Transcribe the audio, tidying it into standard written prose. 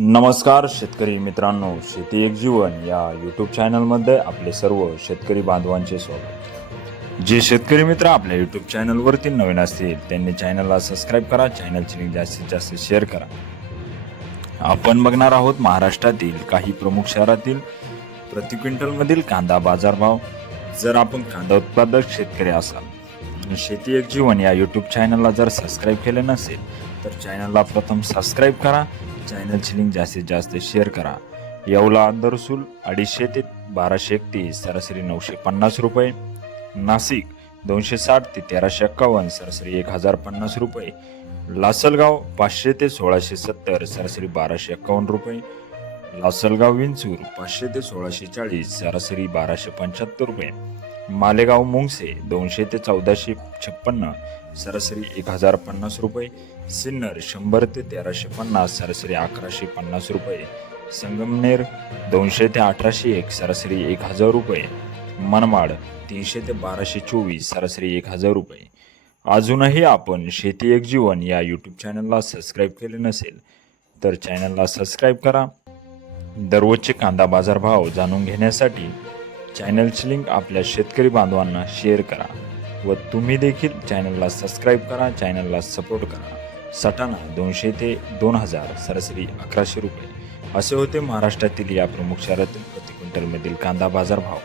नमस्कार शेतकरी मित्रांनो, शेती एक जीवन या यूट्यूब चॅनलमध्ये आपले सर्व शेतकरी बांधवांचे स्वागत। जे शेतकरी मित्र आपल्या यूट्यूब चॅनलवरती नवीन असतील त्यांनी चॅनलला सबस्क्राईब करा, चॅनलची लिंक जास्तीत जास्त शेअर करा। आपण बघणार आहोत महाराष्ट्रातील काही प्रमुख शहरातील प्रति क्विंटलमधील कांदा बाजारभाव। जर आपण कांदा उत्पादक शेतकरी असाल आणि शेती एक जीवन या यूट्यूब चॅनलला जर सबस्क्राईब केले नसेल तर चॅनलला प्रथम सबस्क्राईब करा, चॅनलची लिंक जास्तीत जास्त शेअर करा। येवला अंदरसूल 250 ते 1231 सरासरी 950 रुपये, नाशिक 260 ते 1351 सरासरी 1050 रुपये, लासलगाव 500 ते 1670 सरासरी 1251 रुपये, लासलगाव विंचूर 500 ते 1640 सरासरी 1275 रुपये, मालेगाव मुंगसे 200 ते 1456 सरासरी 1050 रुपये, सिन्नर 100 ते 1350 सरासरी 1150 रुपये, संगमनेर 200 ते 1801 सरासरी 1000 रुपये, मनमाड 300 ते 1224 सरासरी 1000 रुपये। अजूनही आपण शेती एक जीवन या यूट्यूब चॅनलला सबस्क्राईब केले नसेल तर चॅनलला सबस्क्राईब करा। दररोजचे कांदा बाजारभाव जाणून घेण्यासाठी चॅनलची लिंक आपल्या शेतकरी बांधवांना शेअर करा व तुम्ही देखील चॅनलला सबस्क्राईब करा, चॅनलला सपोर्ट करा। सटाणा 200 ते 2000 सरासरी 1100 रुपये असे होते महाराष्ट्रातील या प्रमुख शहरातील प्रति क्विंटलमधील कांदा बाजारभाव।